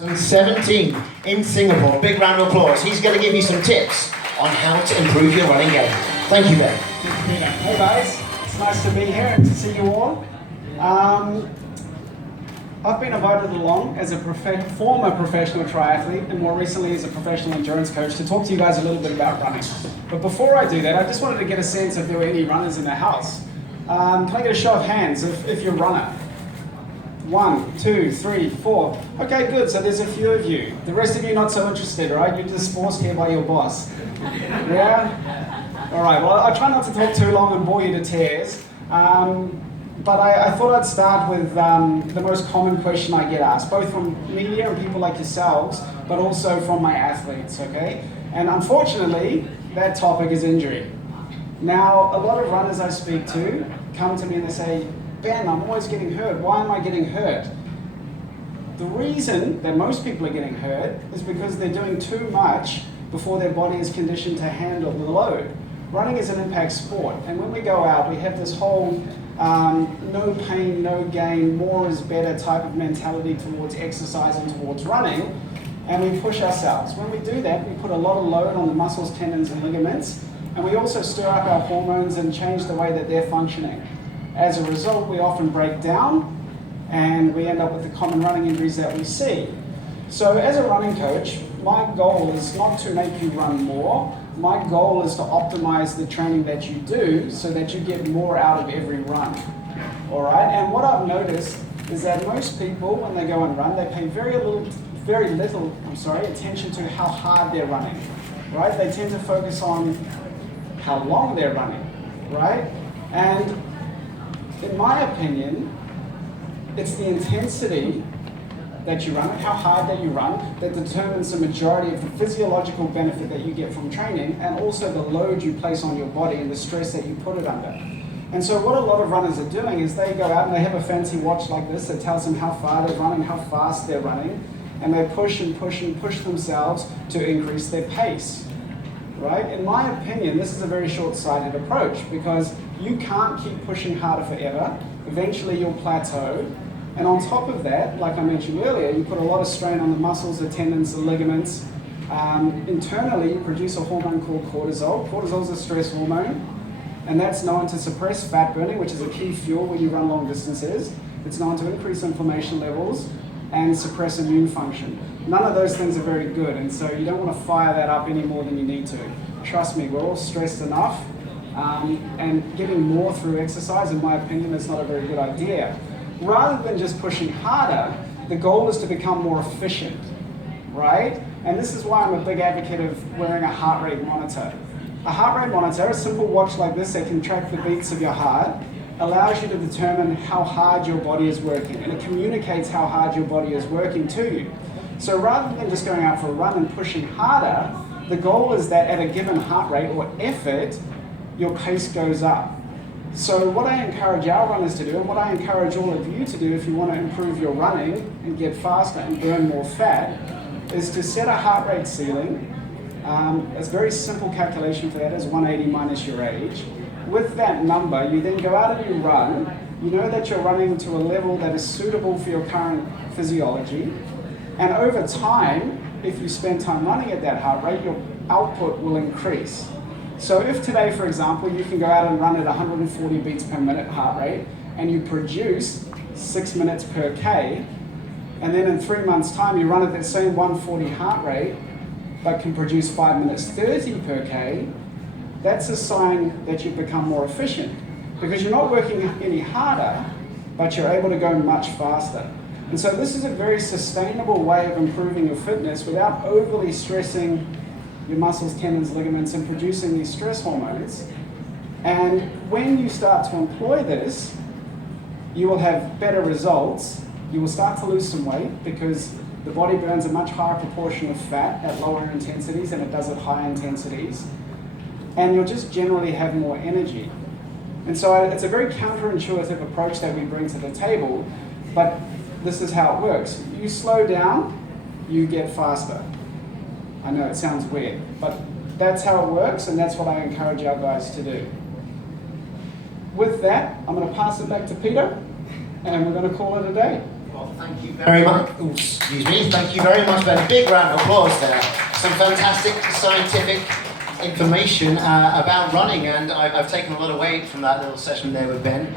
17 in Singapore. Big round of applause. He's going to give you some tips on how to improve your running game. Thank you, Ben. Hey guys, it's nice to be here and to see you all. I've been invited along as a former professional triathlete and more recently as a professional endurance coach to talk to you guys a little bit about running. But before I do that, I just wanted to get a sense if there were any runners in the house. Can I get a show of hands if you're a runner? 1, 2, 3, 4. Okay, good. So there's a few of you. The rest of you not so interested, right? You're just forced here by your boss. Yeah? All right. Well, I try not to talk too long and bore you to tears. But I thought I'd start with the most common question I get asked, both from media and people like yourselves, but also from my athletes, okay? And unfortunately, that topic is injury. Now, a lot of runners I speak to come to me and they say, Ben, I'm always getting hurt. Why am I getting hurt? The reason that most people are getting hurt is because they're doing too much before their body is conditioned to handle the load. Running is an impact sport, and when we go out, we have this whole no pain, no gain, more is better type of mentality towards exercise and towards running, and we push ourselves. When we do that, we put a lot of load on the muscles, tendons, and ligaments, and we also stir up our hormones and change the way that they're functioning. As a result, we often break down and we end up with the common running injuries that we see. So as a running coach, my goal is not to make you run more. My goal is to optimize the training that you do so that you get more out of every run. All right? And what I've noticed is that most people, when they go and run, they pay very little attention to how hard they're running. Right? They tend to focus on how long they're running. Right? And in my opinion, it's the intensity that you run, how hard that you run, that determines the majority of the physiological benefit that you get from training, and also the load you place on your body and the stress that you put it under. And so what a lot of runners are doing is they go out and they have a fancy watch like this that tells them how far they're running, how fast they're running, and they push and push and push themselves to increase their pace. Right? In my opinion, this is a very short-sighted approach because you can't keep pushing harder forever. Eventually you'll plateau. And on top of that, like I mentioned earlier, you put a lot of strain on the muscles, the tendons, the ligaments. Internally, you produce a hormone called cortisol. Cortisol is a stress hormone, and that's known to suppress fat burning, which is a key fuel when you run long distances. It's known to increase inflammation levels and suppress immune function. None of those things are very good, and so you don't want to fire that up any more than you need to. Trust me, we're all stressed enough, and getting more through exercise, in my opinion, is not a very good idea. Rather than just pushing harder, the goal is to become more efficient, right? And this is why I'm a big advocate of wearing a heart rate monitor. A heart rate monitor, a simple watch like this that can track the beats of your heart, allows you to determine how hard your body is working, and it communicates how hard your body is working to you. So rather than just going out for a run and pushing harder, the goal is that at a given heart rate or effort, your pace goes up. So what I encourage our runners to do, and what I encourage all of you to do if you want to improve your running and get faster and burn more fat, is to set a heart rate ceiling. It's a very simple calculation for that is 180 minus your age. With that number, you then go out and you run. You know that you're running to a level that is suitable for your current physiology. And over time, if you spend time running at that heart rate, your output will increase. So if today, for example, you can go out and run at 140 beats per minute heart rate, and you produce 6 minutes per K, and then in 3 months' time you run at that same 140 heart rate, but can produce 5 minutes 30 per K, that's a sign that you've become more efficient. Because you're not working any harder, but you're able to go much faster. And so this is a very sustainable way of improving your fitness without overly stressing your muscles, tendons, ligaments, and producing these stress hormones. And when you start to employ this, you will have better results. You will start to lose some weight because the body burns a much higher proportion of fat at lower intensities than it does at high intensities. And you'll just generally have more energy. And so it's a very counterintuitive approach that we bring to the table, but this is how it works. You slow down, you get faster. I know it sounds weird, but that's how it works, and that's what I encourage our guys to do. With that, I'm going to pass it back to Peter, and we're going to call it a day. Well, Thank you very much. Ooh, excuse me. Thank you very much, Ben. A big round of applause there. Some fantastic scientific information about running, and I've taken a lot of weight from that little session there with Ben.